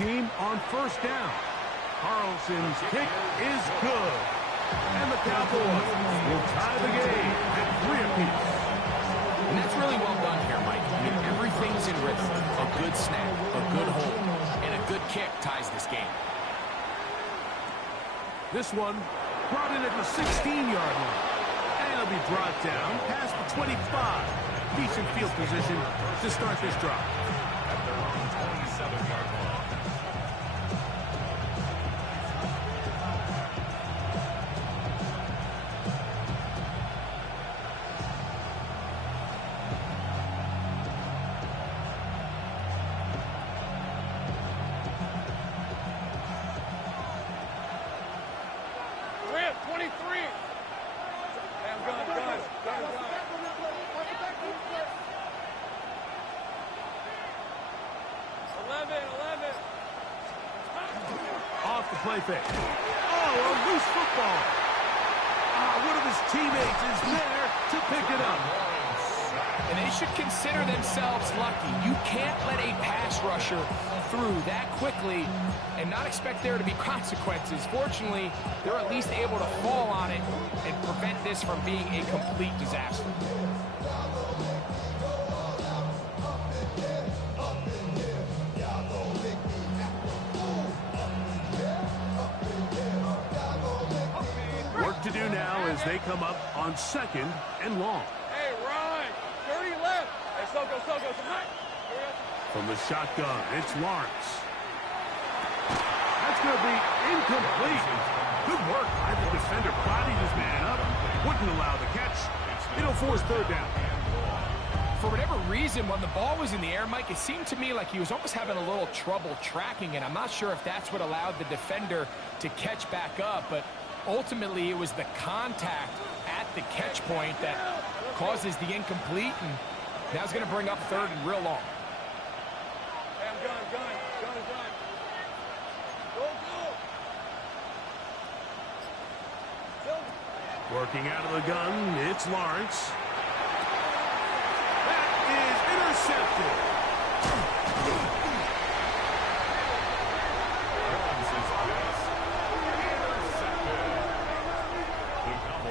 team on first down. Carlson's kick is good. And the Cowboys will tie the game at 3 apiece. And that's really well done here, Mike. I mean, everything's in rhythm. A good snap, a good hold, and a good kick ties this game. This one brought in at the 16-yard line. And it'll be brought down past the 25. Decent field position to start this drive. At their own 27-yard line. Off the play fake. Oh, a loose football. One of his teammates is there to pick it up. And they should consider themselves lucky. You can't let a pass rusher through that quickly and not expect there to be consequences. Fortunately, they're at least able to fall on it and prevent this from being a complete disaster. Work to do now as they come up on 2nd and long. Hey, Ryan, 30 left. Hey, Soko, tonight. From the shotgun, it's Lawrence. That's going to be incomplete. Good work by the defender. Bodied his man up. Wouldn't allow the catch. It'll force 3rd down. For whatever reason, when the ball was in the air, Mike, it seemed to me like he was almost having a little trouble tracking it. I'm not sure if that's what allowed the defender to catch back up, but ultimately it was the contact at the catch point that causes the incomplete, and now it's going to bring up 3rd and real long. Hey, I'm gun. Go. Working out of the gun, it's Lawrence. That is intercepted.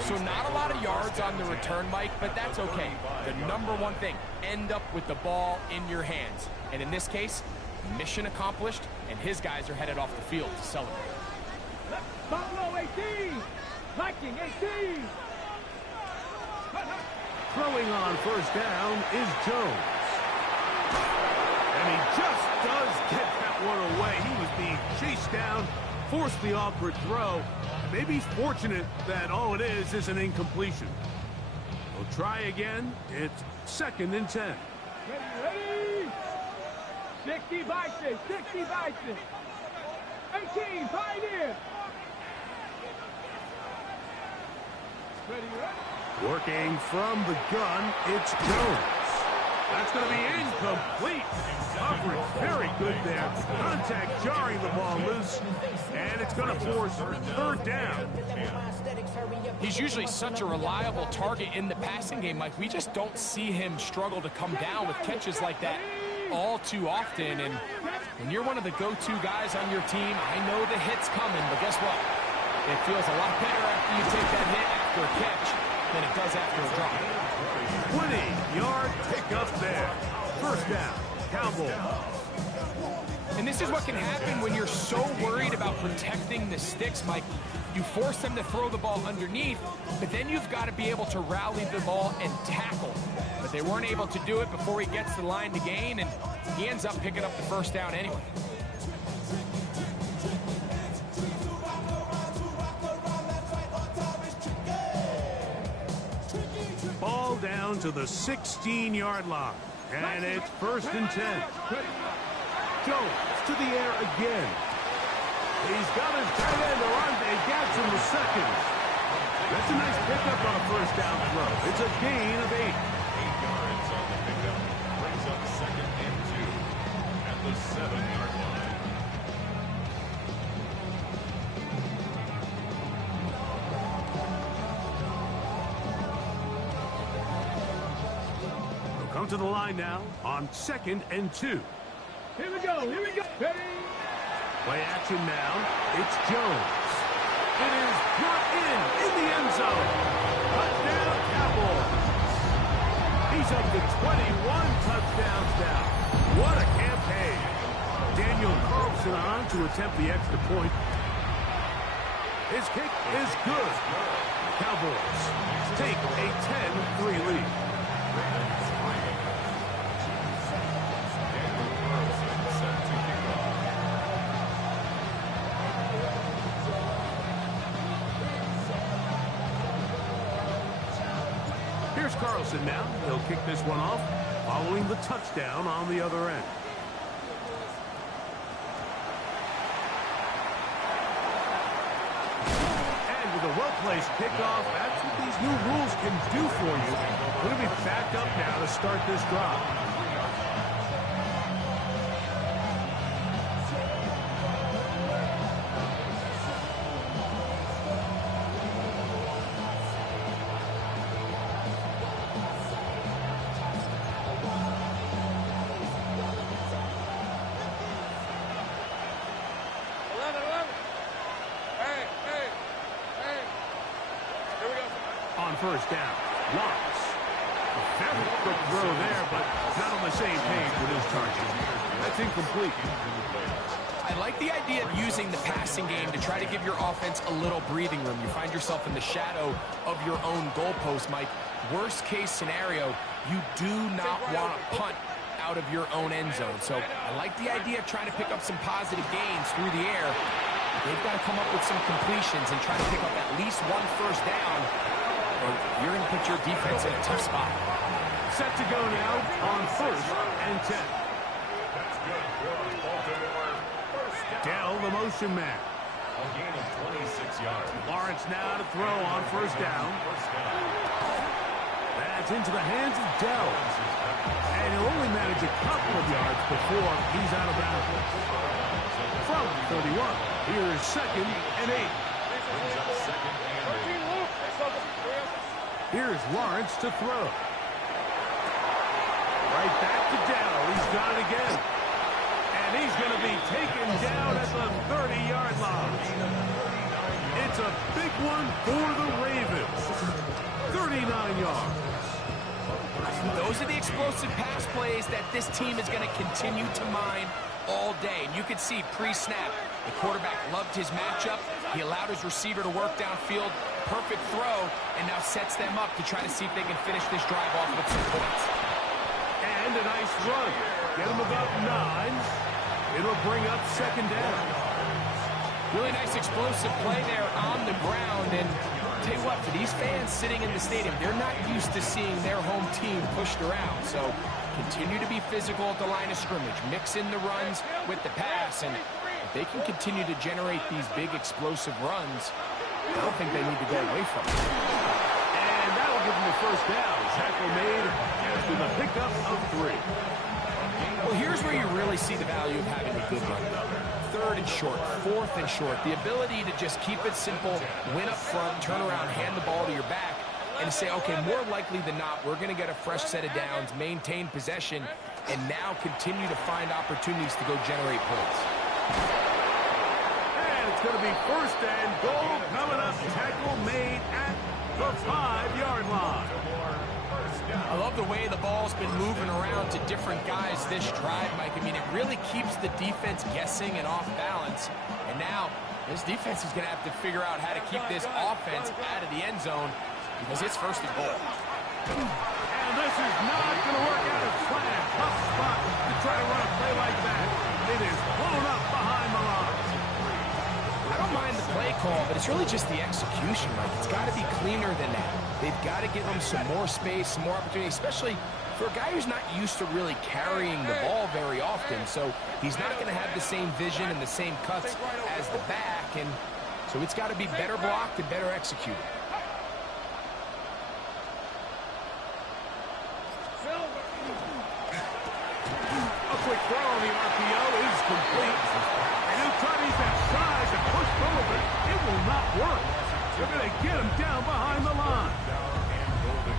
So not a lot of yards on the return, Mike, but that's okay. The number one thing, end up with the ball in your hands. And in this case, mission accomplished, and his guys are headed off the field to celebrate. Buffalo 18! Viking 18! Throwing on first down is Jones. And he just does get that one away. He was being chased down, forced the awkward throw. Maybe he's fortunate that all it is an incompletion. We'll try again. It's 2nd and 10. Ready! 60 Bison! 18, Pioneer! Ready? Working from the gun, it's Jones. That's going to be incomplete. Coverage very good there. Contact jarring the ball loose, and it's going to force 3rd down. He's usually such a reliable target in the passing game, Mike. We just don't see him struggle to come down with catches like that all too often. And when you're one of the go-to guys on your team, I know the hit's coming, but guess what? It feels a lot better after you take that hit after a catch than it does after a drop. 20-yard pickup there. 1st down, Cowboys. And this is what can happen when you're so worried about protecting the sticks, Mike. You force them to throw the ball underneath, but then you've got to be able to rally the ball and tackle. But they weren't able to do it before he gets to the line to gain, and he ends up picking up the 1st down anyway. Ball down to the 16-yard line. And it's 1st and 10. Jones to the air again. He's got his tight end, Orlando Gadsden, the 2nd. That's a nice pickup on a 1st down throw. It's a gain of 8. 8 yards on the pickup. Brings up 2nd and 2 at the 7-yard line. Come to the line now on 2nd and 2. Here we go. Ready? Play action now. It's Jones. It is brought in the end zone. Touchdown, Cowboys. He's up to 21 touchdowns now. What a campaign. Daniel Carlson on to attempt the extra point. His kick is good. Cowboys take a 10-3 lead. Here's Carlson now. He'll kick this one off, following the touchdown on the other end. And with a well-placed kickoff, that's what these new rules can do for you. We're going to be backed up now to start this drive. First down. Lawrence. A very quick throw there, but not on the same page with his target. That's incomplete. I like the idea of using the passing game to try to give your offense a little breathing room. You find yourself in the shadow of your own goalpost, Mike. Worst case scenario, you do not want to punt out of your own end zone. So I like the idea of trying to pick up some positive gains through the air. They've got to come up with some completions and try to pick up at least one first down. You're going to put your defense in a tough spot. Set to go now on 1st and 10. Dell, the motion man. A gain of 26 yards. Lawrence now to throw on 1st down. That's into the hands of Dell. And he'll only manage a couple of yards before he's out of bounds. From 31, here's 2nd and 8. Here's Lawrence to throw. Right back to Dell. He's got it again. And he's going to be taken down at the 30-yard line. It's a big one for the Ravens. 39 yards. Those are the explosive pass plays that this team is going to continue to mine all day. And you can see pre-snap, the quarterback loved his matchup. He allowed his receiver to work downfield. Perfect throw, and now sets them up to try to see if they can finish this drive off with some points. And a nice run. Get him about 9. It'll bring up 2nd down. Really nice explosive play there on the ground. And tell you what, for these fans sitting in the stadium, they're not used to seeing their home team pushed around. So continue to be physical at the line of scrimmage. Mix in the runs with the pass. And if they can continue to generate these big explosive runs, I don't think they need to go away from it. And that'll give them the 1st down. Tackle made after the pickup of 3. Well, here's where you really see the value of having a good run. 3rd and short, 4th and short. The ability to just keep it simple, win up front, turn around, hand the ball to your back, and say, okay, more likely than not, we're going to get a fresh set of downs, maintain possession, and now continue to find opportunities to go generate points. It's going to be 1st and goal coming up. Tackle made at the 5-yard line. I love the way the ball's been moving around to different guys this drive, Mike. I mean, it really keeps the defense guessing and off balance. And now this defense is going to have to figure out how to keep this offense out of the end zone because it's 1st and goal. And this is not going to work out as planned. Tough spot to try to run a play like that. It is blown up behind the line. I don't mind the play call, but it's really just the execution, Mike. It's got to be cleaner than that. They've got to give him some more space, some more opportunity, especially for a guy who's not used to really carrying the ball very often. So he's not going to have the same vision and the same cuts as the back, and so it's got to be better blocked and better executed. A quick throw on the RPO is complete. And he'll try to use that size and push forward. It will not work. They're going to get him down behind the line.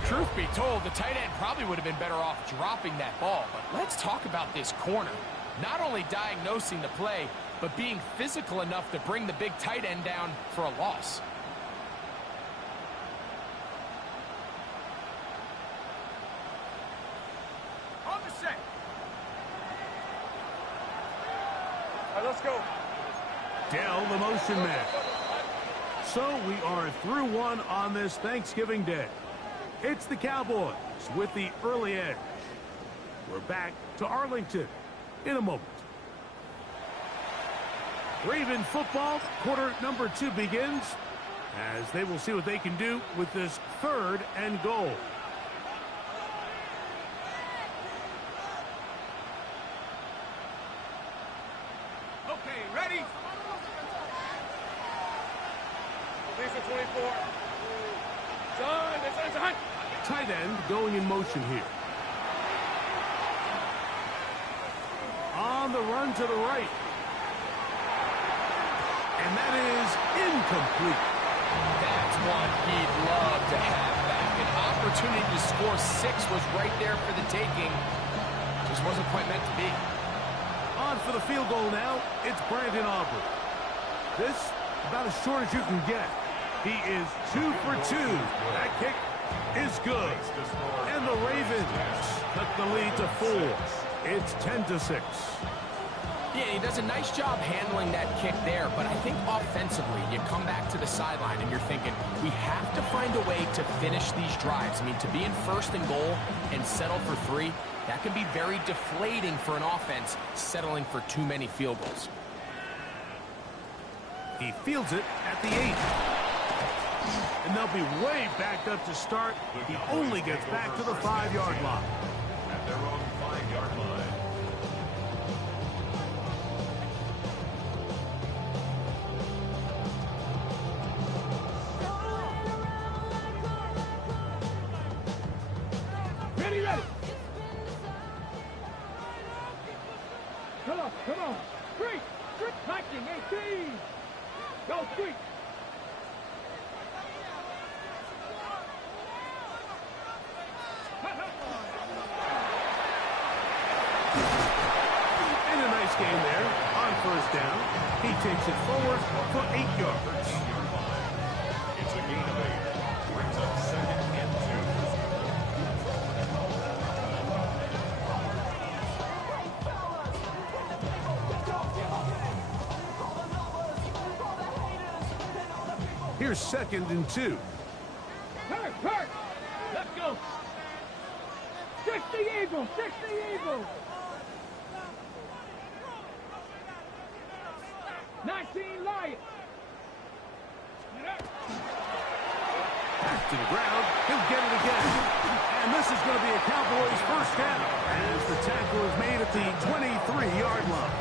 Truth be told, the tight end probably would have been better off dropping that ball. But let's talk about this corner. Not only diagnosing the play, but being physical enough to bring the big tight end down for a loss. On the set. All right, let's go. Dell, the motion man. So we are through one on this Thanksgiving Day. It's the Cowboys with the early edge. We're back to Arlington in a moment. Raven football, quarter number 2 begins, as they will see what they can do with this 3rd and goal. Okay, ready? These are 24. Son, it's a hunt. Tight end going in motion here. On the run to the right. And that is incomplete. That's one he'd love to have back. An opportunity to score 6 was right there for the taking. Just wasn't quite meant to be. On for the field goal now, it's Brandon Aubrey. This, about as short as you can get. He is 2 for 2. That kick is good. And the Ravens cut the lead to 4. It's 10-6. Yeah, he does a nice job handling that kick there, but I think offensively, you come back to the sideline and you're thinking, we have to find a way to finish these drives. I mean, to be in 1st and goal and settle for 3, that can be very deflating for an offense settling for too many field goals. He fields it at the 8. And they'll be way backed up to start. He only gets back to the 5-yard line. At their own 5-yard line. Ready. Come on. Street. Hiking, 18. Go, street. And a nice game there on 1st down. He takes it forward for 8 yards. It's a gain of 8. Brings up 2nd and 2. Here's 2nd and 2. Hurt. Let's go. 60 Eagles. 19 Lions. Back to the ground. He'll get it again. And this is going to be a Cowboys 1st down as the tackle is made at the 23-yard line.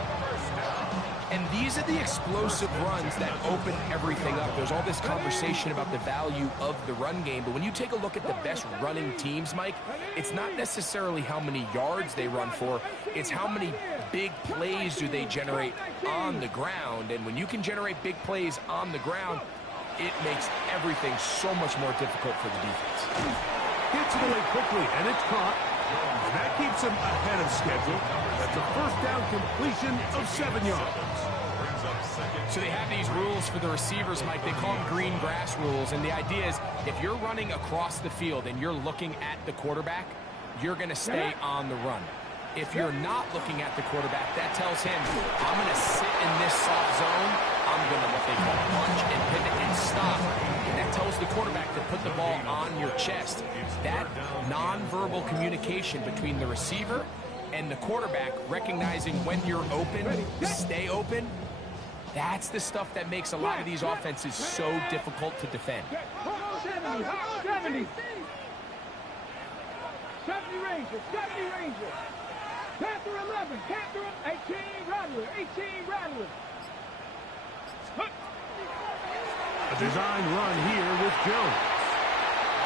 And these are the explosive runs that open everything up. There's all this conversation about the value of the run game, but when you take a look at the best running teams, Mike, it's not necessarily how many yards they run for, it's how many big plays do they generate on the ground. And when you can generate big plays on the ground, it makes everything so much more difficult for the defense. Gets it away quickly, and it's caught. And that keeps him ahead of schedule. That's a 1st down completion of 7 yards. So they have these rules for the receivers, Mike. They call them green grass rules. And the idea is if you're running across the field and you're looking at the quarterback, you're going to stay on the run. If you're not looking at the quarterback, that tells him, I'm going to sit in this soft zone. I'm going to what they call punch and pivot and stop. And that tells the quarterback to put the ball on your chest. That nonverbal communication between the receiver and the quarterback, recognizing when you're open, stay open, that's the stuff that makes a lot of these offenses so difficult to defend. 70 Rangers. Panther 11, Panther 18, Rattler. A design run here with Jones.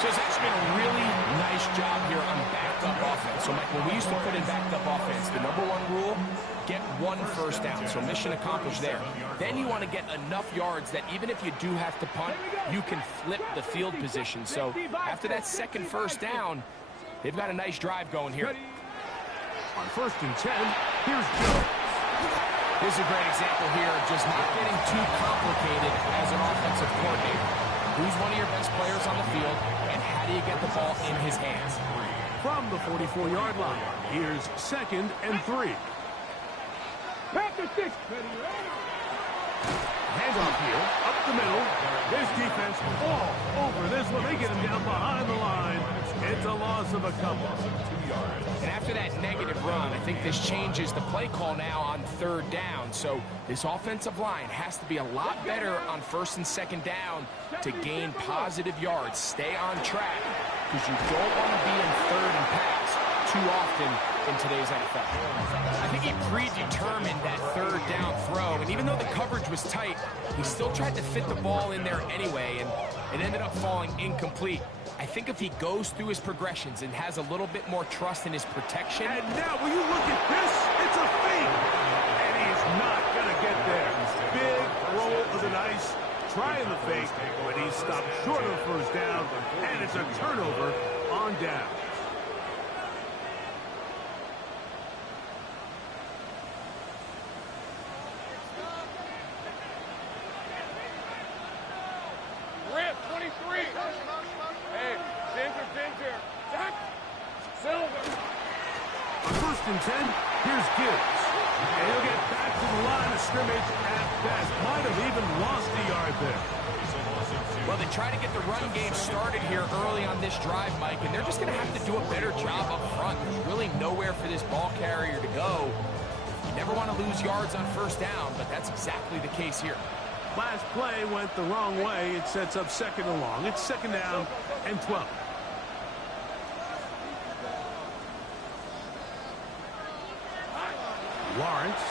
So it's actually been a really nice job here on backed up offense. So, Mike, when we used to put in backed up offense, the #1 rule, get 1 first down. So mission accomplished there. Then you want to get enough yards that even if you do have to punt, you can flip the field position. So after that 2nd first down, they've got a nice drive going here. On 1st and 10, here's Jones. This is a great example here of just not getting too complicated as an offensive coordinator. Who's one of your best players on the field, and how do you get the ball in his hands? From the 44-yard line, here's 2nd and 3. Back to 6. Handoff here, up the middle. This defense all over this one. They get him down behind the line. It's a loss of a couple. And after that negative run, I think this changes the play call now on 3rd down. So this offensive line has to be a lot better on 1st and 2nd down to gain positive yards. Stay on track, because you don't want to be in 3rd and pass too often in today's NFL. I think he predetermined that 3rd down throw, and even though the coverage was tight, he still tried to fit the ball in there anyway, and it ended up falling incomplete. I think if he goes through his progressions and has a little bit more trust in his protection. And now, will you look at this? It's a fake. And he's not going to get there. Big roll of the dice. Trying the fake, but he's stopped short of 1st down, and it's a turnover on down. Rip, 23. Hey, Ginger. Jack. Silver. On 1st and 10, here's Gibbs. And he'll get back to the line of scrimmage at best. Might have even lost a yard there. Well, they try to get the run game started here early on this drive, Mike, and they're just going to have to do a better job up front. There's really nowhere for this ball carrier to go. You never want to lose yards on 1st down, but that's exactly the case here. Last play went the wrong way. It sets up 2nd and long. It's 2nd down and 12. Lawrence.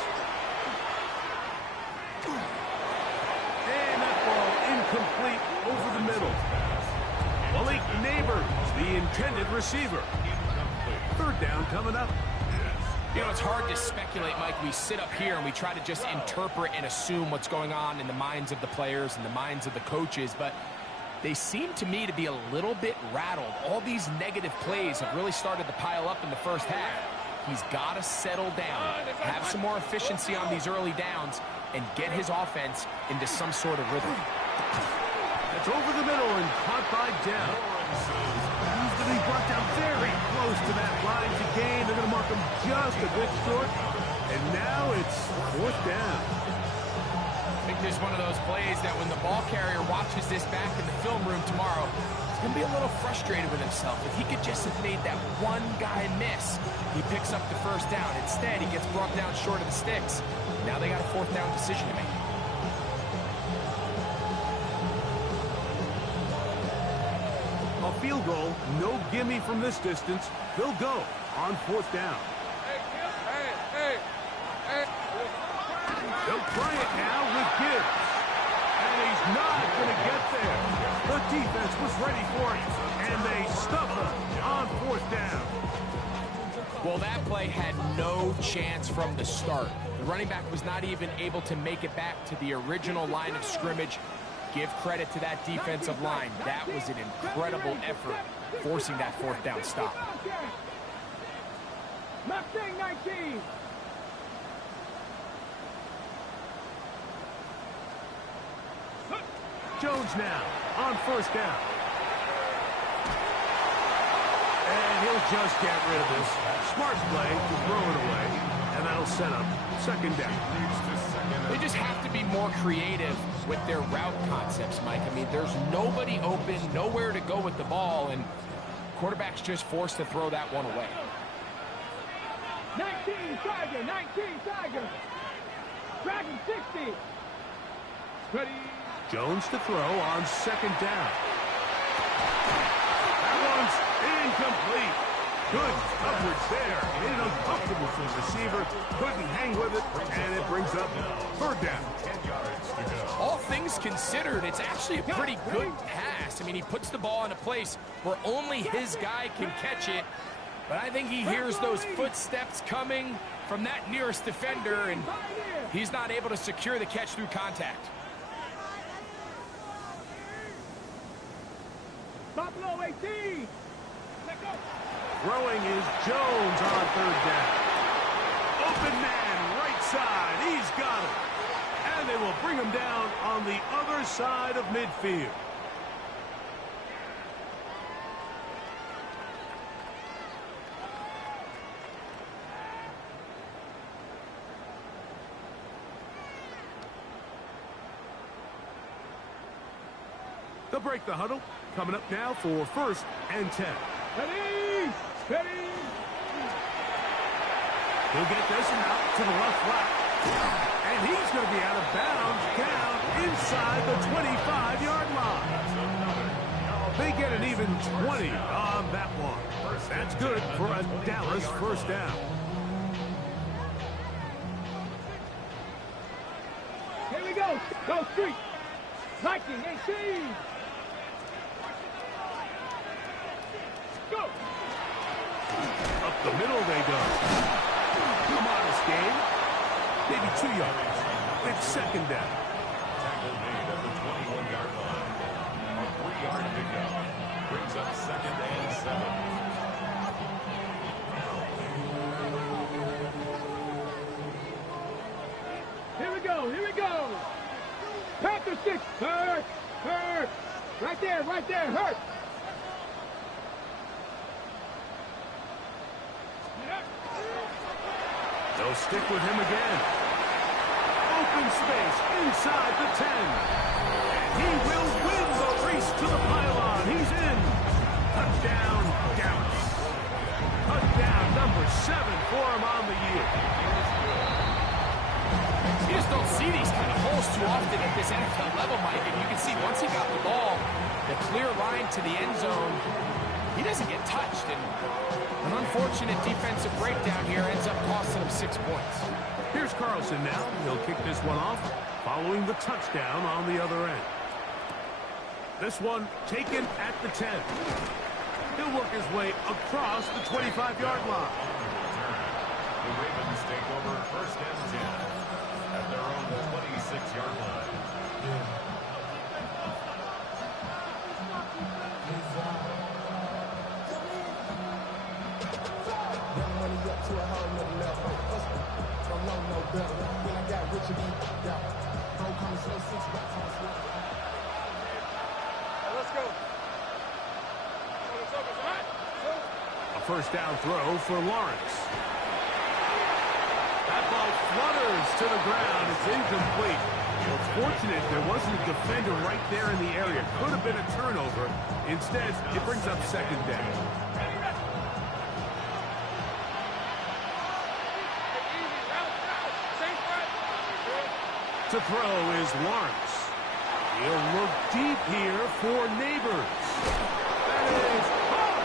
And that ball incomplete over the middle. Malik Neighbors, the intended receiver. 3rd down coming up. You know, it's hard to speculate, Mike. We sit up here and we try to just interpret and assume what's going on in the minds of the players and the minds of the coaches, but they seem to me to be a little bit rattled. All these negative plays have really started to pile up in the 1st half. He's got to settle down, have some more efficiency on these early downs, and get his offense into some sort of rhythm. It's over the middle and caught by Dell. He's going to be brought down very close to that line to gain. They're going to mark him just a bit short. And now it's 4th down. I think there's one of those plays that when the ball carrier watches this back in the film room tomorrow, he's going to be a little frustrated with himself. If he could just have made that one guy miss, he picks up the 1st down. Instead, he gets brought down short of the sticks. Now they got a 4th down decision to make. A field goal, no gimme from this distance. They'll go on 4th down. Hey. They'll try it now with Gibbs. And he's not going to get there. The defense was ready for it, and they stuff him on 4th down. Well, that play had no chance from the start. The running back was not even able to make it back to the original line of scrimmage. Give credit to that defensive line. That was an incredible effort, forcing that 4th down stop. Mustang 19. Jones now on 1st down. And he'll just get rid of this. Smart play to throw it away, and that'll set up 2nd down. They just have to be more creative with their route concepts, Mike. I mean, there's nobody open, nowhere to go with the ball, and quarterback's just forced to throw that one away. 19 Tiger. Dragon 60. Ready. Jones to throw on 2nd down. That one's incomplete. Good coverage there. Made it uncomfortable for the receiver. Couldn't hang with it, and it brings up 3rd down. All things considered, it's actually a pretty good pass. I mean, he puts the ball in a place where only his guy can catch it. But I think he hears those footsteps coming from that nearest defender, and he's not able to secure the catch through contact. Buffalo 18. Throwing is Jones on 3rd down. Open man, right inside. He's got it. And they will bring him down on the other side of midfield. They'll break the huddle. Coming up now for 1st and 10. Steady! Steady! He'll get this one out to the left flat. And he's going to be out of bounds down inside the 25-yard line. They get an even 20 on that one. That's good for a Dallas 1st down. Here we go! Go street! Hiking 18! Go! Up the middle they go. Come on, this game. Maybe 2 yards. It's 2nd down. Tackle made at the 21-yard line. A 3-yard pickup. Brings up 2nd and 7. Here we go! Here we go! Panther 6! Hurt! Hurt! Right there! Right there! Hurt! They'll stick with him again. Open space inside the 10. And he will win the race to the pylon. He's in. Touchdown, Dallas. Touchdown number 7 for him on the year. You just don't see these kind of holes too often at this NFL level, Mike. And you can see once he got the ball, the clear line to the end zone, he doesn't get touched. And an unfortunate defensive breakdown here ends up costing him 6 points. Here's Carlson now. He'll kick this one off following the touchdown on the other end. This one taken at the 10. He'll work his way across the 25-yard line. The Ravens take over 1st and 10 at their own 26-yard line. Let's go! A 1st down throw for Lawrence. That ball flutters to the ground. It's incomplete. Well, it's fortunate there wasn't a defender right there in the area. Could have been a turnover. Instead, it brings up 2nd down. To throw is Lawrence. He'll look deep here for Neighbors. That is hard.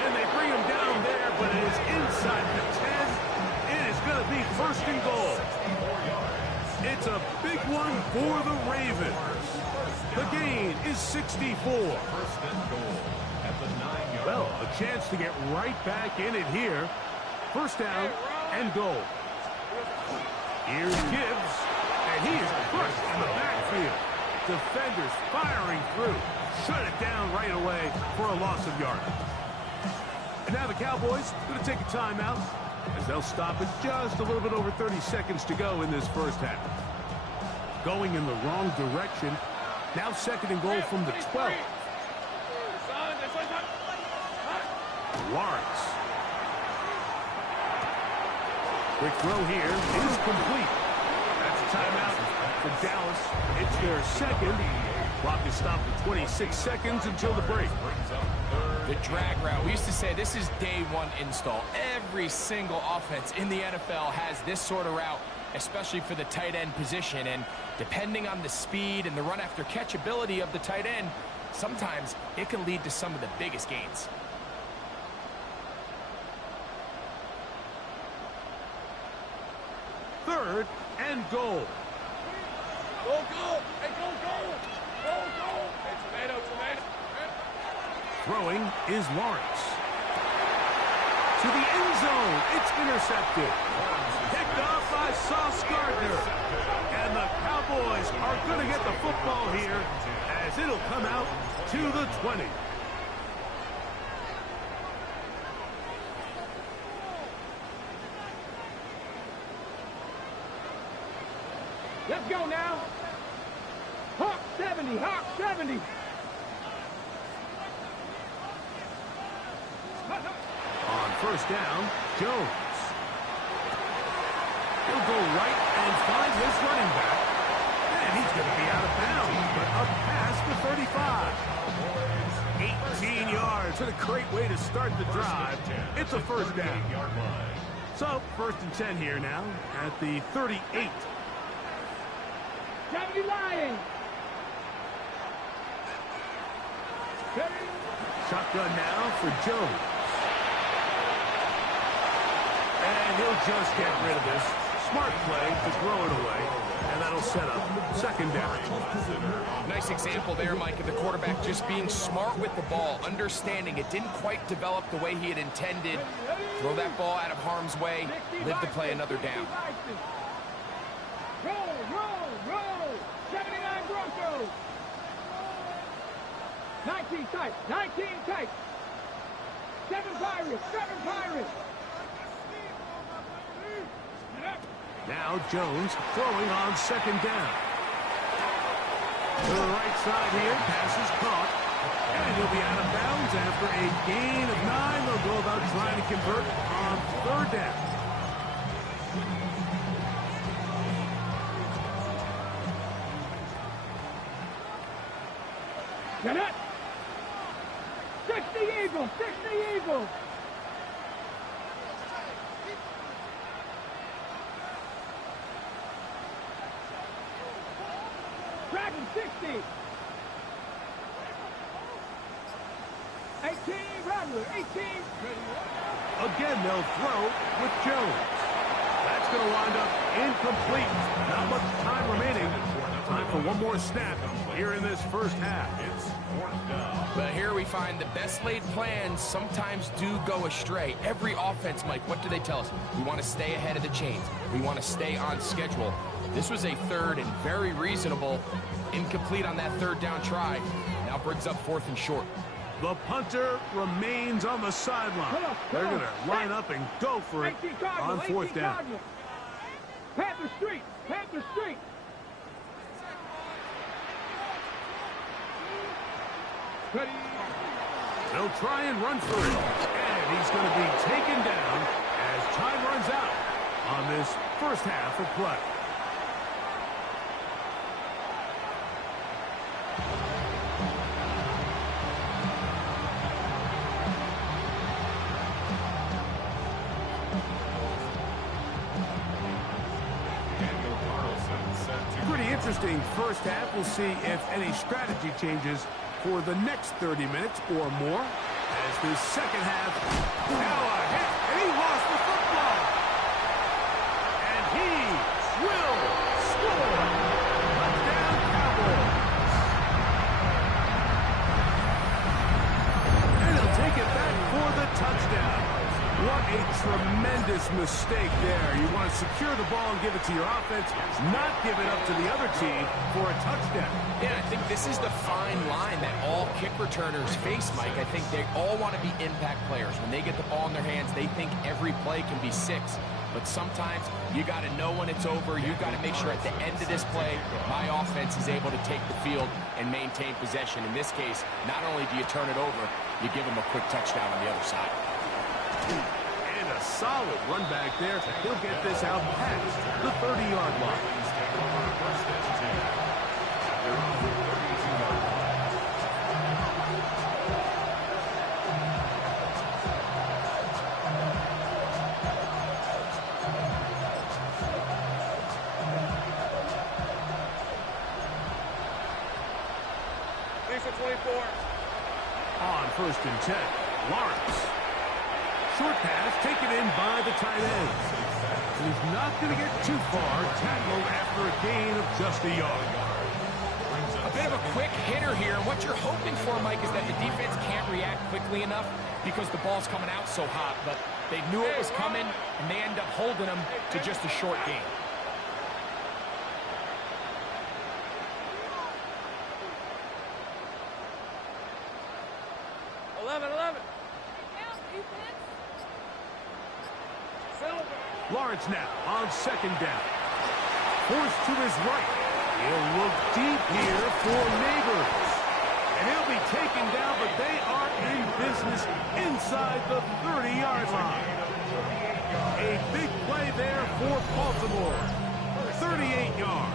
And they bring him down there, but it is inside the 10. It is going to be 1st and goal. It's a big one for the Ravens. The gain is 64. 1st and goal at the 9-yard Well, line. a chance to get right back in it here. 1st down and goal. Here's Gibbs. And he is crushed in the backfield. Defenders firing through. Shut it down right away for a loss of yardage. And now the Cowboys going to take a timeout as they'll stop it just a little bit over 30 seconds to go in this 1st half. Going in the wrong direction. Now 2nd and goal from the 12. Lawrence. Quick throw here is complete. That's a timeout for Dallas. It's their 2nd. Clock is stopped at 26 seconds until the break. The drag route. We used to say this is day 1 install. Every single offense in the NFL has this sort of route, especially for the tight end position. And depending on the speed and the run after catch ability of the tight end, sometimes it can lead to some of the biggest gains. Third and goal. Go, go! Hey, go, go! Go, go! Hey, tomato, tomato! Throwing is Lawrence. To the end zone. It's intercepted. Picked off by Sauce Gardner. And the Cowboys are going to get the football here as it'll come out to the 20. go now. Hawk 70, Hawk 70. On first down, Jones. He'll go right and find his running back. And he's going to be out of bounds, but up past the 35. 18 yards. What a great way to start the drive. It's a first down. So, first and 10 here now at the 38. 70 Lions. Shotgun now for Jones. And he'll just get rid of this. Smart play to throw it away. And that'll set up second down. Nice example there, Mike, of the quarterback just being smart with the ball, understanding it didn't quite develop the way he had intended. Throw that ball out of harm's way, live to play another down. Roll, roll, roll. 79 Broncos. 19 tight, 19 tight. 7 Pirates, 7 Pirates. Now Jones throwing on second down. To the right side here, pass is caught. And he'll be out of bounds after a gain of 9. They'll go about trying to convert on third down. Get it. 60 Eagles, 60 Eagles. Dragon 60. 18 Rattler, 18. Again, they'll throw with Jones. That's going to wind up incomplete. Not much time remaining. Time for one more snap here in this first half. It's fourth down. But here we find the best laid plans sometimes do go astray. Every offense, Mike, what do they tell us? We want to stay ahead of the chains. We want to stay on schedule. This was a third and very reasonable. Incomplete on that third down try. Now brings up fourth and short. The punter remains on the sideline. They're going to line up and go for it on fourth down. Panther Street, Panther Street. Ready. They'll try and run for it. And he's going to be taken down as time runs out on this first half of play. Pretty interesting first half. We'll see if any strategy changes for the next 30 minutes or more. As this second half, now a hit, and he lost the football. And he will score. Touchdown, Cowboys. And he'll take it back for the touchdown. What a tremendous mistake there. You want to secure the ball and give it to your offense, not give it up to the other team for a touchdown. Yeah, I think this is the fine line that all kick returners face, Mike. I think they all want to be impact players. When they get the ball in their hands, they think every play can be 6. But sometimes you got to know when it's over. You got to make sure at the end of this play, my offense is able to take the field and maintain possession. In this case, not only do you turn it over, you give them a quick touchdown on the other side. And a solid run back there. He'll get this out past the 30-yard line. First and 10. They're on the 32-yard line. On first and 10, Lawrence. Short pass taken in by the tight end. And he's not going to get too far. Tackled after a gain of just a yard. A bit of a quick hitter here. What you're hoping for, Mike, is that the defense can't react quickly enough because the ball's coming out so hot. But they knew it was coming, and they end up holding them to just a short gain. Lawrence now on second down. Forced to his right. He'll look deep here for Neighbors. And he'll be taken down, but they are in business inside the 30-yard line. A big play there for Baltimore. 38 yards.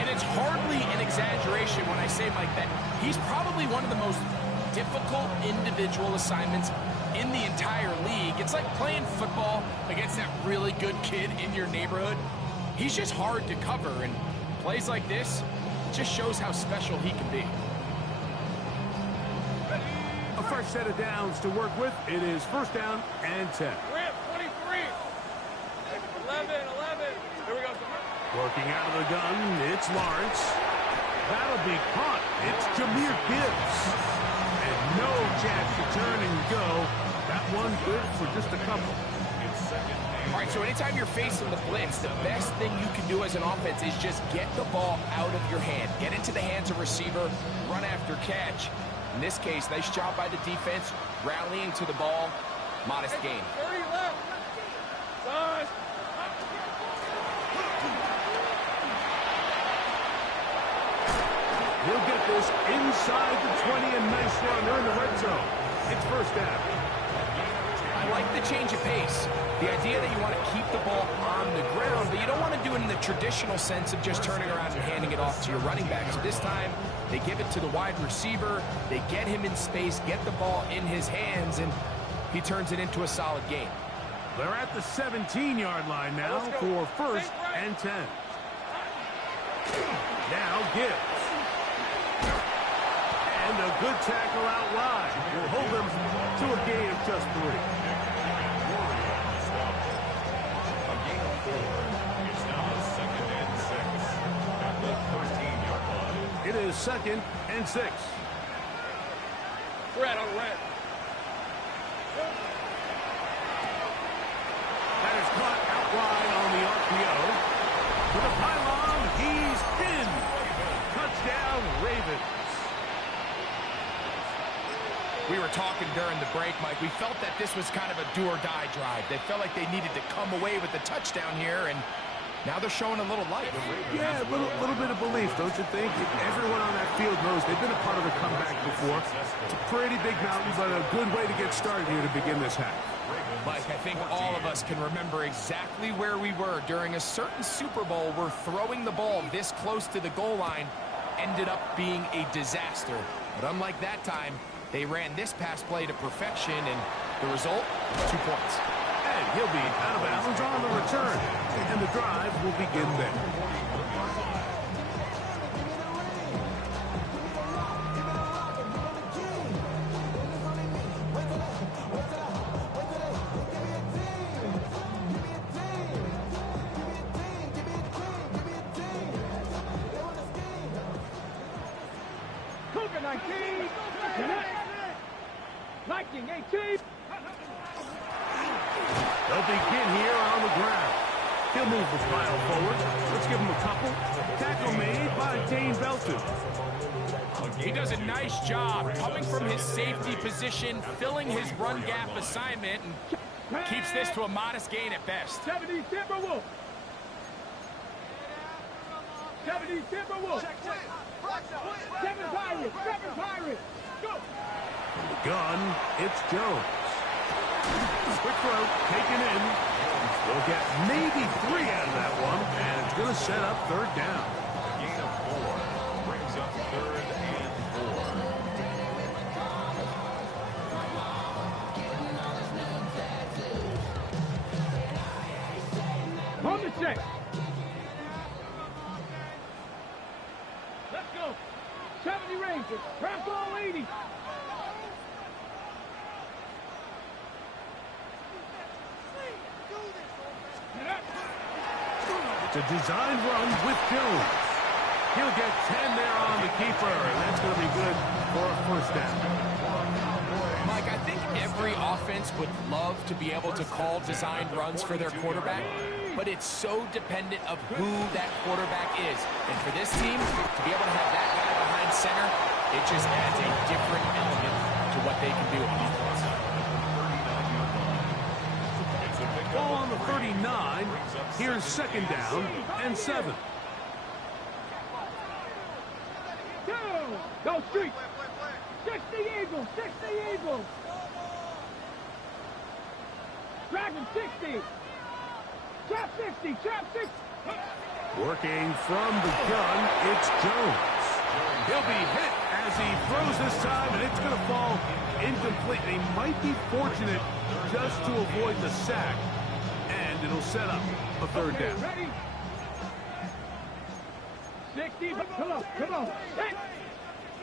And it's hardly an exaggeration when I say, Mike, that he's probably one of the most difficult individual assignments in the entire league. It's like playing football against that really good kid in your neighborhood. He's just hard to cover, and plays like this just shows how special he can be. A fresh set of downs to work with. It is first down and 10. Rip, 23. 11. Here we go. Working out of the gun, it's Lawrence. That'll be caught. It's Jahmyr Gibbs. And no chance to turn and go. That one good for just a couple. All right, so anytime you're facing the blitz, the best thing you can do as an offense is just get the ball out of your hand. Get into the hands of receiver, run after catch. In this case, nice job by the defense, rallying to the ball. Modest gain. 30 left. Son. He'll get this inside the 20, and nice run. They're in the red zone. It's first down. I like the change of pace. The idea that you want to keep the ball on the ground, but you don't want to do it in the traditional sense of just turning around and handing it off to your running back. So this time, they give it to the wide receiver. They get him in space, get the ball in his hands, and he turns it into a solid gain. They're at the 17-yard line now for first and 10. Now Gibbs. And a good tackle out wide will hold them to a gain of just 3. A gain of 4. It's now second and 6 at the 13-yard line. It is second and 6. Red on red. That is caught out wide on the RPO. To the pylon, he's in. Touchdown, Ravens. We were talking during the break, Mike. We felt that this was kind of a do-or-die drive. They felt like they needed to come away with the touchdown here, and now they're showing a little life. Yeah, a little bit of belief, don't you think? Everyone on that field knows they've been a part of a comeback before. It's a pretty big mountain, but a good way to get started here to begin this half. Mike, I think all of us can remember exactly where we were during a certain Super Bowl where throwing the ball this close to the goal line ended up being a disaster. But unlike that time, they ran this pass play to perfection, and the result, 2 points. And he'll be out of bounds on the return. And the drive will begin there. Cougar 19. 19, 18. They'll begin here on the ground. He'll move the file forward. Let's give him a couple. Tackle made by Dane Belton. He does a nice job coming from his safety position, filling his run gap assignment, and keeps this to a modest gain at best. 70 Timberwolf. 70 Timberwolf. 7 Pirates. 7 Pirates. Go. The gun, it's Jones. Quick throw, taken in. We'll get maybe 3 out of that one, and it's going to set up third down. A gain of 4 brings up third and 4. On the check. Let's go. 70 Rangers. Press all 80. It's a design run with Jones. He'll get 10 there on the keeper, and that's going to be good for a first down. Mike, I think every offense would love to be able to call designed runs for their quarterback, but it's so dependent of who that quarterback is. And for this team, to be able to have that guy behind center, it just adds a different element to what they can do on offense. Ball on the 39. Here's second down and 7. Go street. 60 Eagles, 60 Eagles. Dragon 60. Trap 60, trap 60. Working from the gun, it's Jones. He'll be hit as he throws this time, and it's going to fall incomplete. He might be fortunate just to avoid the sack, and it'll set up a third down. Ready? 60, come on, come on. Hit.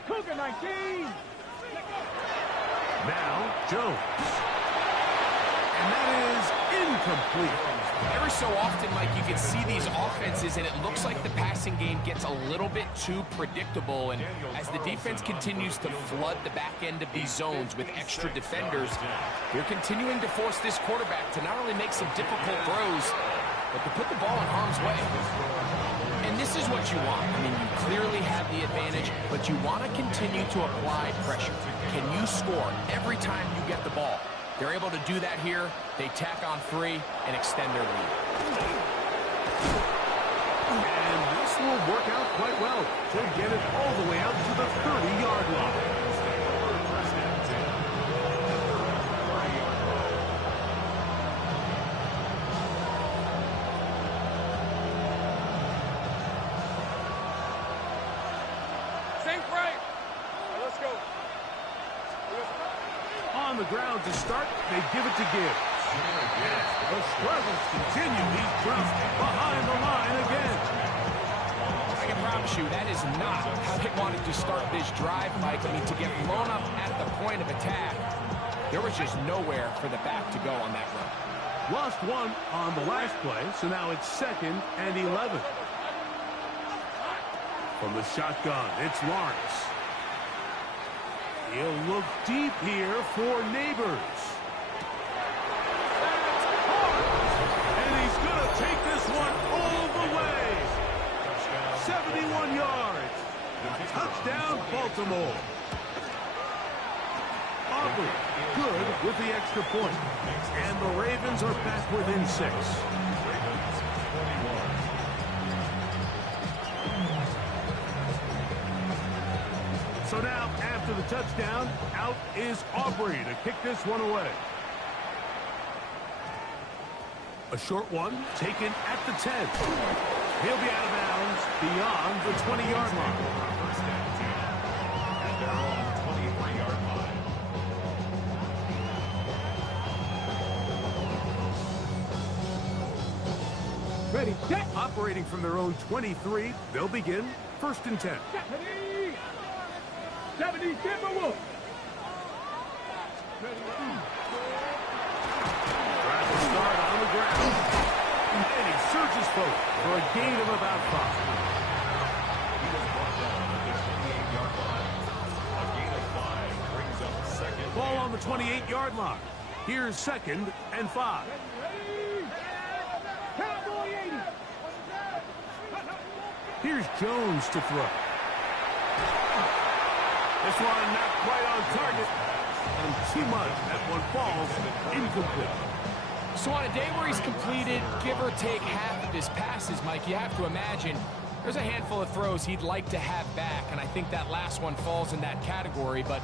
Cougar 19. Now, Jones. And that is incomplete. Every so often, Mike, you can see these offenses, and it looks like the passing game gets a little bit too predictable. And as the defense continues to flood the back end of these zones with extra defenders, they're continuing to force this quarterback to not only make some difficult throws, but to put the ball in harm's way. And this is what you want. I mean, you clearly have the advantage, but you want to continue to apply pressure. Can you score every time you get the ball? They're able to do that here. They tack on 3 and extend their lead. And this will work out quite well to get it all the way out to the 30-yard line. On the ground to start, they give it to Gibbs. The struggles continue. He's just behind the line again. I can promise you that is not how they wanted to start this drive, Mike. I mean, to get blown up at the point of attack, there was just nowhere for the back to go on that run. Lost one on the last play, so now it's 2nd and 11. From the shotgun, it's Lawrence. He'll look deep here for Neighbors. And he's going to take this one all the way. 71 yards. Touchdown, Baltimore. Aubrey, good with the extra point. And the Ravens are back within 6. So now, after the touchdown, out is Aubrey to kick this one away. A short one taken at the 10. He'll be out of bounds beyond the 20-yard line. First and 10 at their own 23-yard line. Ready, set. Operating from their own 23, they'll begin 1st and 10. 70 Timberwolves. Tries to start on the ground. And he surges forward for a gain of about 5. He was brought down at the 28-yard line. A gain of 5 brings up 2nd. Ball on the 28-yard line. Here's 2nd and 5. Cowboy 80. Here's Jones to throw. This one not quite on target. And too much. That one falls incomplete. So on a day where he's completed, give or take half of his passes, Mike, you have to imagine there's a handful of throws he'd like to have back, and I think that last one falls in that category. But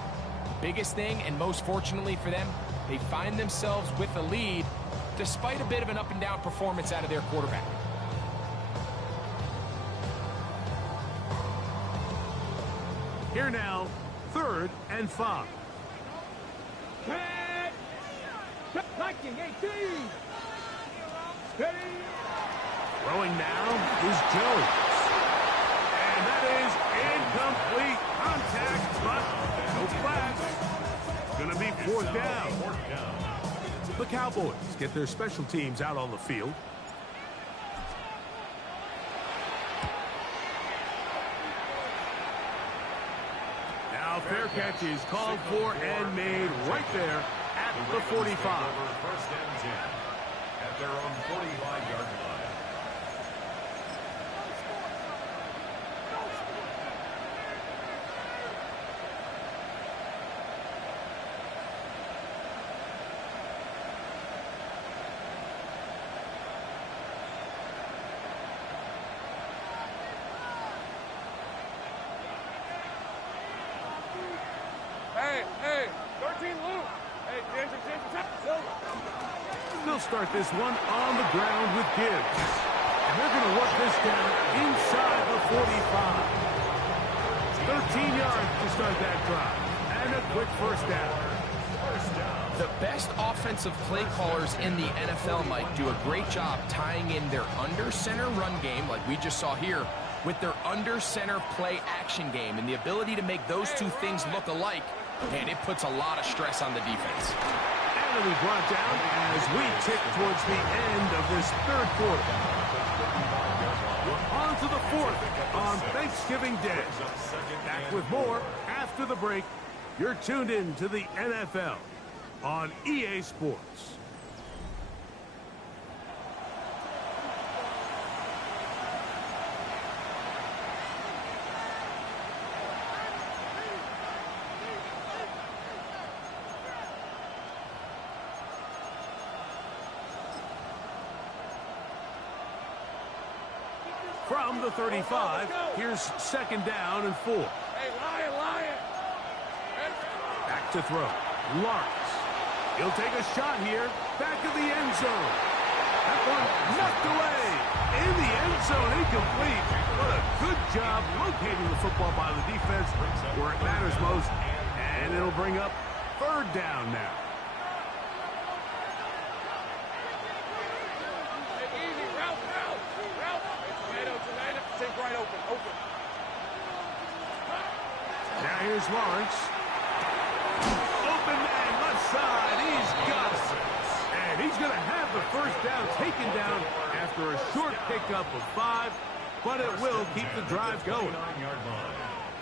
biggest thing, and most fortunately for them, they find themselves with a lead despite a bit of an up-and-down performance out of their quarterback. Here now, 3rd and 5. Liking 18. Ready. Throwing now is Jones. And that is incomplete contact, but no flags. Going to be 4th down. The Cowboys get their special teams out on the field. Now fair catch is called for and made right there at the 45. First and 10 at their own 45-yard line. Hey, 13 Luke. Hey, Ginger, Silver. They'll start this one on the ground with Gibbs. And they're going to work this down inside the 45. 13 yards to start that drive. And a quick first down. The best offensive play callers in the NFL, Mike, do a great job tying in their under-center run game, like we just saw here, with their under-center play action game. And the ability to make those two things look alike, and it puts a lot of stress on the defense. And it'll be brought down as we tick towards the end of this third quarter. We're on to the fourth on Thanksgiving Day. Back with more after the break. You're tuned in to the NFL on EA Sports. From the 35, here's second down and 4. Hey, Lion. Back to throw. Lawrence. He'll take a shot here. Back of the end zone. That one knocked away. In the end zone, incomplete. What a good job locating the football by the defense where it matters most. And it'll bring up third down now. Hey, easy. Route. Tomato. Take right open. Now here's Lawrence. Open man, left side. He's got it. And he's going to have the first down taken down after a short pickup of 5, but it will keep the drive going.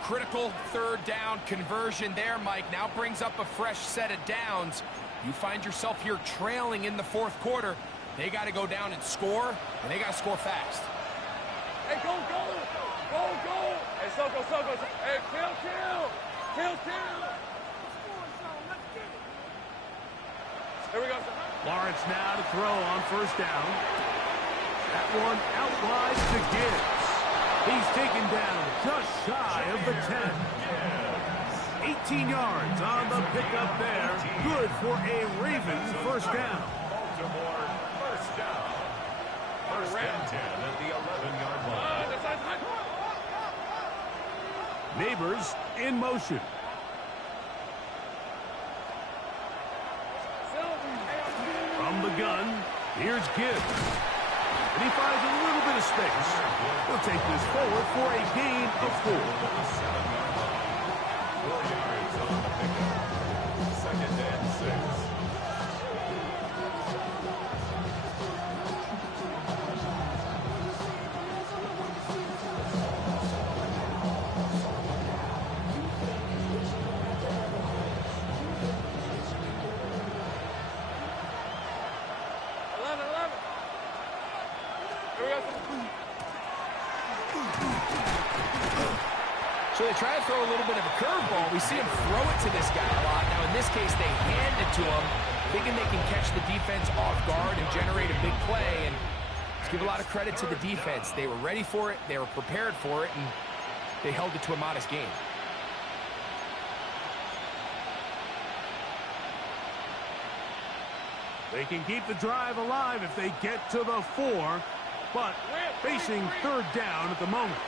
Critical third down conversion there, Mike. Now brings up a fresh set of downs. You find yourself here trailing in the fourth quarter. They got to go down and score, and they got to score fast. Hey, go. Hey, so go. Hey, kill. Here we go. Lawrence now to throw on first down. That one out wide to Gibbs. He's taken down just shy of the 10. 18 yards on the pickup there. Good for a Ravens first down. Baltimore first down. First and 10 at the 11-yard line. Neighbors in motion. From the gun, here's Gibbs. And he finds a little bit of space. He'll take this forward for a gain of 4. 4 yards on the pickup. Second and 6. So they try to throw a little bit of a curveball. We see him throw it to this guy a lot. Now, in this case, they hand it to him, thinking they can catch the defense off guard and generate a big play. And let's give a lot of credit to the defense. They were ready for it, they were prepared for it, and they held it to a modest gain. They can keep the drive alive if they get to the 4, but facing third down at the moment.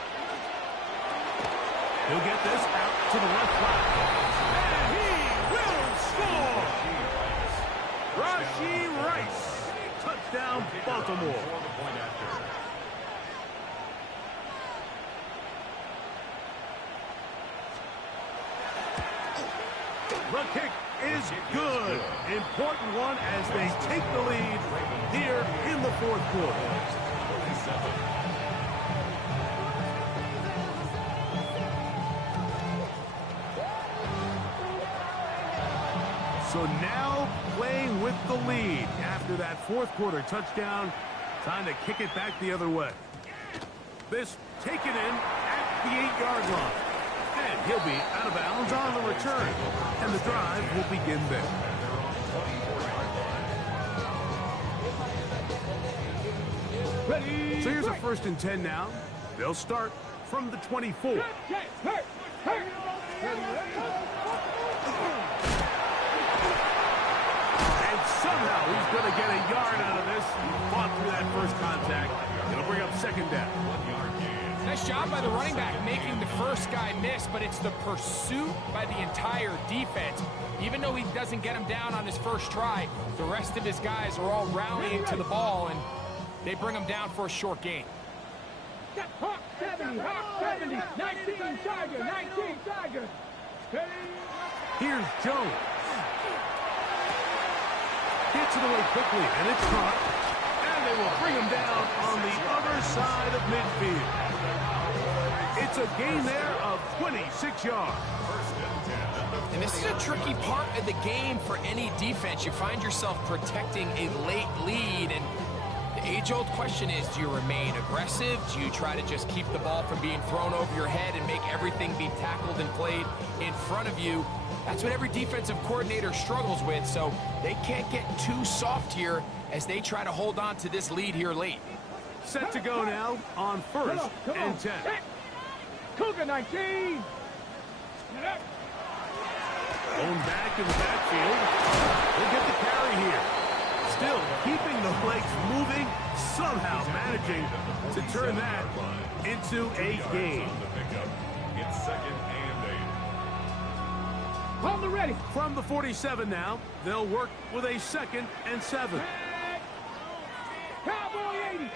He'll get this out to the left flank. And he will score! Rashee Rice. Touchdown, Baltimore. The kick is good. Important one as they take the lead here in the fourth quarter. So now playing with the lead after that fourth quarter touchdown. Time to kick it back the other way. This taken in at the 8-yard line. And he'll be out of bounds on the return. And the drive will begin there. So here's a 1st and 10 now. They'll start from the 24. Somehow he's going to get a yard out of this. He fought through that first contact. It'll bring up second down. 1 yard gain. Nice job by the running back making the first guy miss, but it's the pursuit by the entire defense. Even though he doesn't get him down on his first try, the rest of his guys are all rallying to the ball, and they bring him down for a short gain. Hawk 70, Hawk 70, 19 Tiger, 19 Tiger. Here's Jones. Gets it away quickly, and it's caught. And they will bring him down on the other side of midfield. It's a gain there of 26 yards. And this is a tricky part of the game for any defense. You find yourself protecting a late lead, and the age-old question is, do you remain aggressive? Do you try to just keep the ball from being thrown over your head and make everything be tackled and played in front of you? That's what every defensive coordinator struggles with, so they can't get too soft here as they try to hold on to this lead here late. Set to go now on first and 10. Cougar 19. Going back in the backfield. We'll get the carry here. Still keeping the legs moving, somehow managing to turn that into a gain. It's second and 8. Hold the ready. From the 47 now, they'll work with a second and 7. Cowboy 80.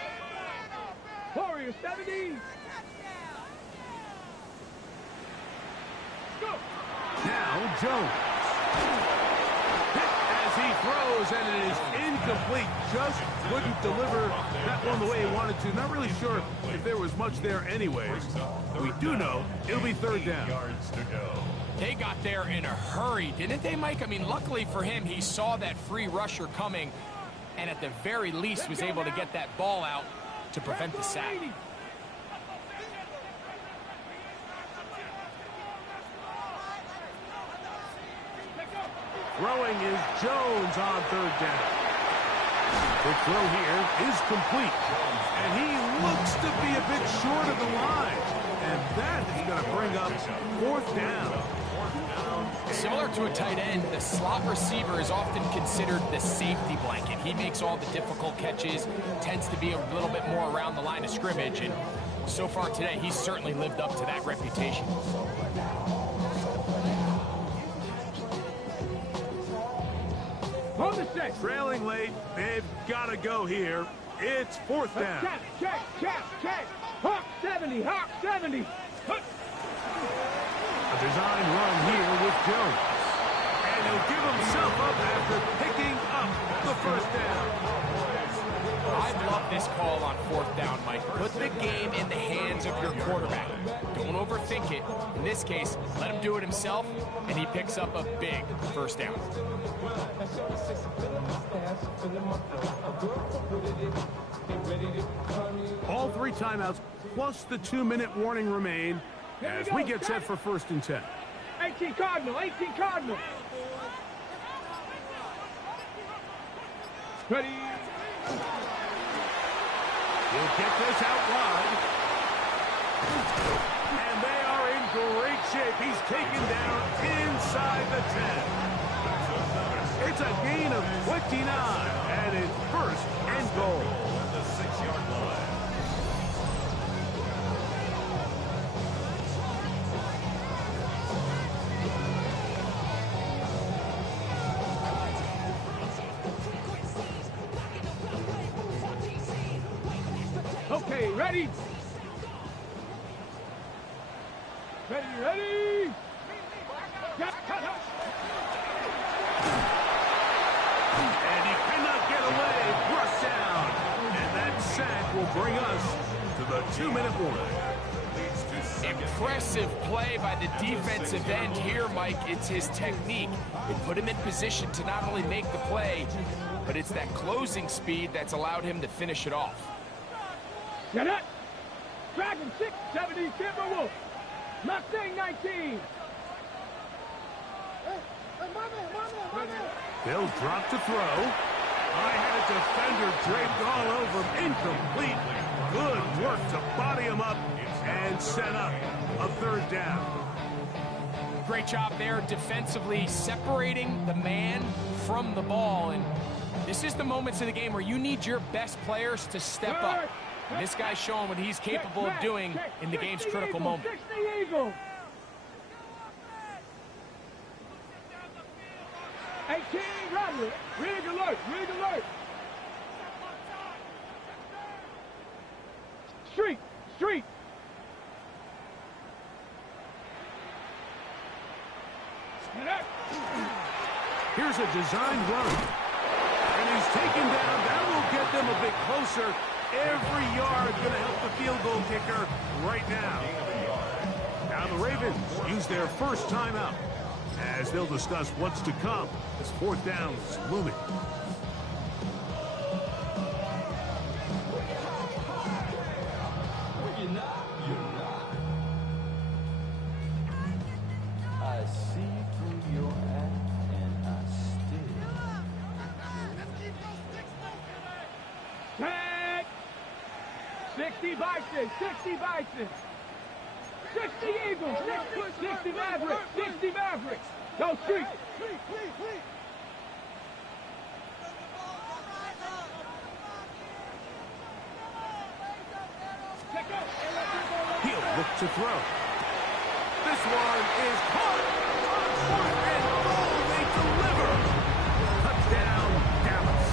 Warrior 70. Go. Now Jones. Hit as he throws, and it is incomplete. Just couldn't deliver that one the way he wanted to. Not really sure if there was much there anyways. We do know it'll be third down. Yards to go. They got there in a hurry, didn't they, Mike? I mean, luckily for him, he saw that free rusher coming, and at the very least was able to get that ball out to prevent the sack. Throwing is Jones on third down. The throw here is complete. And he looks to be a bit short of the line. And that is going to bring up fourth down. Similar to a tight end, the slot receiver is often considered the safety blanket. He makes all the difficult catches, tends to be a little bit more around the line of scrimmage, and so far today, he's certainly lived up to that reputation. Hold the set. Trailing late, they've got to go here. It's fourth down. Check. Hawk 70, Hawk 70. A design run here with Jones. And he'll give himself up after picking up the first down. I love this call on fourth down, Mike. Put the game in the hands of your quarterback. Don't overthink it. In this case, let him do it himself, and he picks up a big first down. All 3 timeouts plus the 2-minute warning remain as we get set for first and 10. 18 Cardinal, 18 Cardinal. Ready. He'll get this out wide. And they are in great shape. He's taken down inside the 10. It's a gain of 29, and it's first and goal. The 6-yard line. Okay, ready? Ready? And he cannot get away. Brush down. And that sack will bring us to the 2-minute warning. Impressive play by the defensive end here, Mike. It's his technique. It put him in position to not only make the play, but it's that closing speed that's allowed him to finish it off. Get it. Dragon 670 Timberwolf. Mustang 19. They'll drop to throw. I had a defender draped all over him. Incomplete. Good work to body him up and set up a third down. Great job there defensively, separating the man from the ball. And this is the moments of the game where you need your best players to step up. And this guy's showing what he's capable of doing in the game's critical moment. 18, Robert. Rig alert, rig alert. Street, street. Here's a designed run. And he's taken down. That will get them a bit closer. Every yard going to help the field goal kicker right now. Now the Ravens use their first timeout as they'll discuss what's to come as fourth down is looming. I see through your act and I still. Tag! 60 Bison, 60 Bison. 60 Eagles, 60 Mavericks, 60 Mavericks. Go street. He'll look to throw. This one is caught. Fourth and goal, they deliver. Touchdown, Dallas.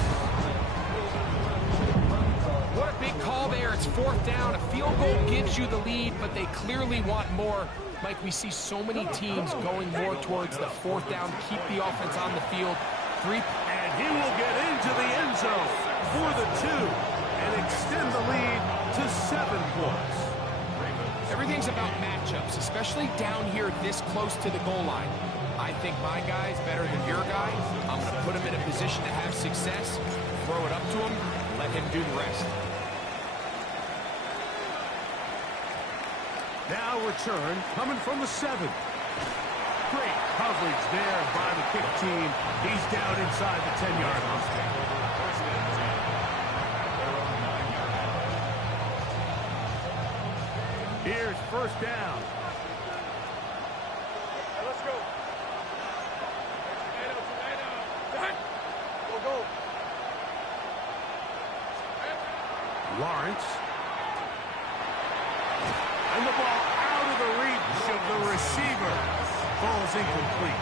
What a big call there. It's fourth down. A field goal gives you the lead, but they clearly want more. Mike, we see so many teams going more towards the fourth down, keep the offense on the field. And he will get into the end zone for the 2 and extend the lead to 7 points. Everything's about matchups, especially down here this close to the goal line. I think my guy's better than your guy. I'm going to put him in a position to have success, throw it up to him, let him do the rest. Now return coming from the 7. Great coverage there by the kick team. He's down inside the 10-yard line. Here's first down. Let's go. Go. Lawrence. And the ball out of the reach of the receiver. Ball's incomplete.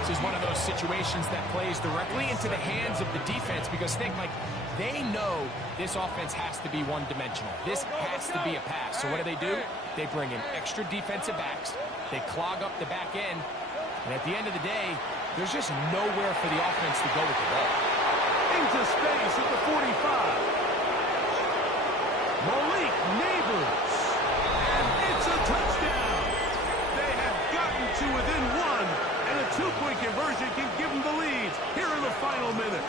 This is one of those situations that plays directly into the hands of the defense because think, like, they know this offense has to be one-dimensional. This has to be a pass. So what do? They bring in extra defensive backs. They clog up the back end. And at the end of the day, there's just nowhere for the offense to go with the ball. Into space at the 45. Malik Neighbors. And it's a touchdown. They have gotten to within 1, and a 2-point conversion can give them the lead here in the final minute.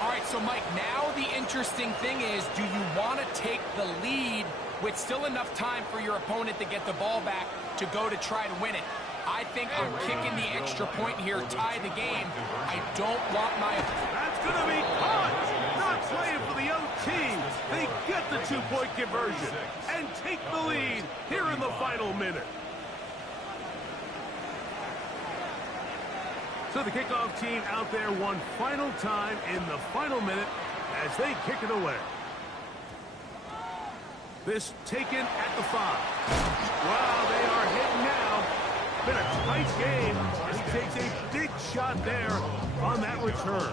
All right, so Mike, now the interesting thing is, do you want to take the lead with still enough time for your opponent to get the ball back to go to try to win it? I think I'm kicking the extra point here, tie the game. I don't want my... That's going to be caught. Not playing for the OT. They get the 2-point conversion and take the lead here in the final minute. So the kickoff team out there one final time in the final minute as they kick it away. This taken at the 5. Wow, they are hitting now. Been a tight game, and he takes a big shot there on that return.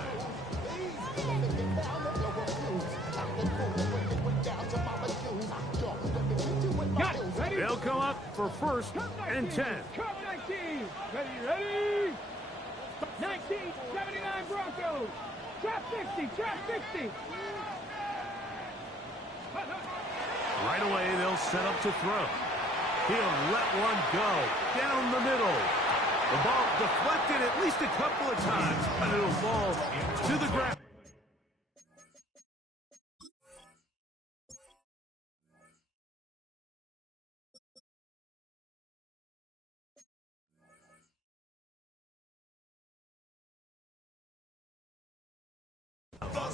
They'll come up for first and 10. Come 19. Ready? 1979 Broncos. Trap 60, trap 60. Right away, they'll set up to throw. He'll let one go down the middle. The ball deflected at least a couple of times, and it'll fall to the ground.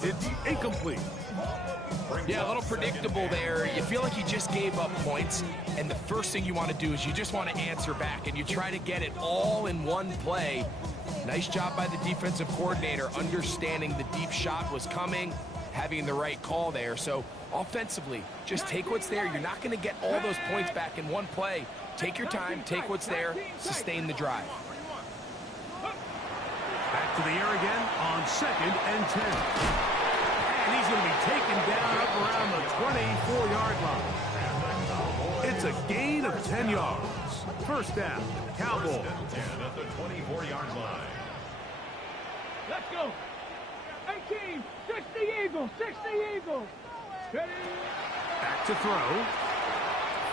It's incomplete. Yeah, a little predictable there. You feel like you just gave up points, and the first thing you want to do is you just want to answer back, and you try to get it all in one play. Nice job by the defensive coordinator, understanding the deep shot was coming, having the right call there. So offensively, just take what's there. You're not going to get all those points back in one play. Take your time, take what's there, sustain the drive. Back to the air again on 2nd and 10. And he's going to be taken down up around the 24-yard line. It's a gain of 10 yards. First down, Cowboys. At the 24-yard line. Let's go. 18, 60 Eagles, 60 Eagles. Ready? Back to throw.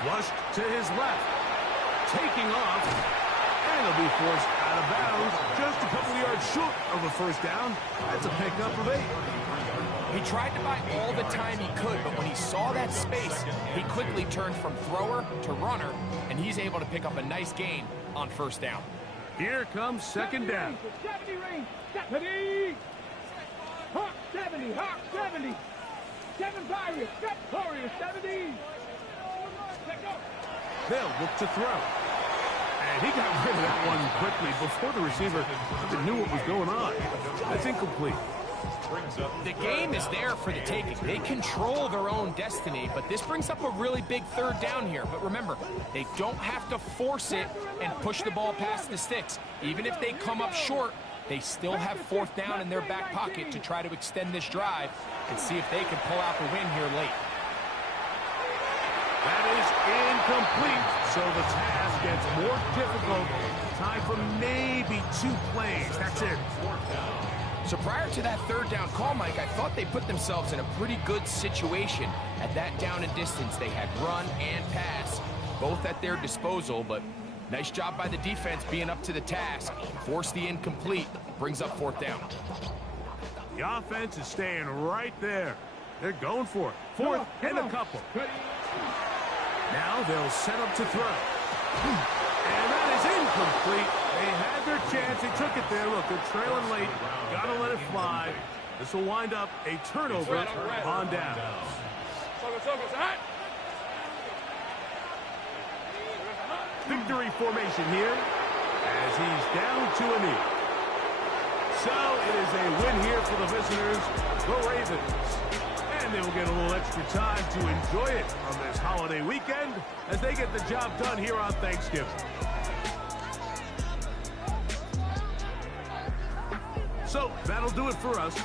Flushed to his left. Taking off. And he'll be forced out of bounds. Just a couple of yards short of a first down. That's a pickup of 8. He tried to buy all the time he could, but when he saw that space, he quickly turned from thrower to runner, and he's able to pick up a nice gain on first down. Here comes 2nd down. 70 range, 70. Hawk 70, Hawk 70. 7 Pirates, Warriors 70. Let's go. They'll look to throw. And he got rid of that one quickly before the receiver even knew what was going on. That's incomplete. The game is there for the taking. They control their own destiny, but this brings up a really big 3rd down here. But remember, they don't have to force it and push the ball past the sticks. Even if they come up short, they still have 4th down in their back pocket to try to extend this drive and see if they can pull out the win here late. That is incomplete, so the task gets more difficult. Time for maybe 2 plays. That's it. So prior to that 3rd down call, Mike, I thought they put themselves in a pretty good situation at that down and distance. They had run and pass, both at their disposal, but nice job by the defense being up to the task. Force the incomplete, brings up 4th down. The offense is staying right there. They're going for it. 4th and a couple. Now they'll set up to throw. And that is incomplete. They had their chance. They took it there. Look, they're trailing late. Got to let it fly. This will wind up a turnover on down. Victory formation here as he's down to a knee. So it is a win here for the visitors, the Ravens. And they will get a little extra time to enjoy it on this holiday weekend as they get the job done here on Thanksgiving. So that'll do it for us.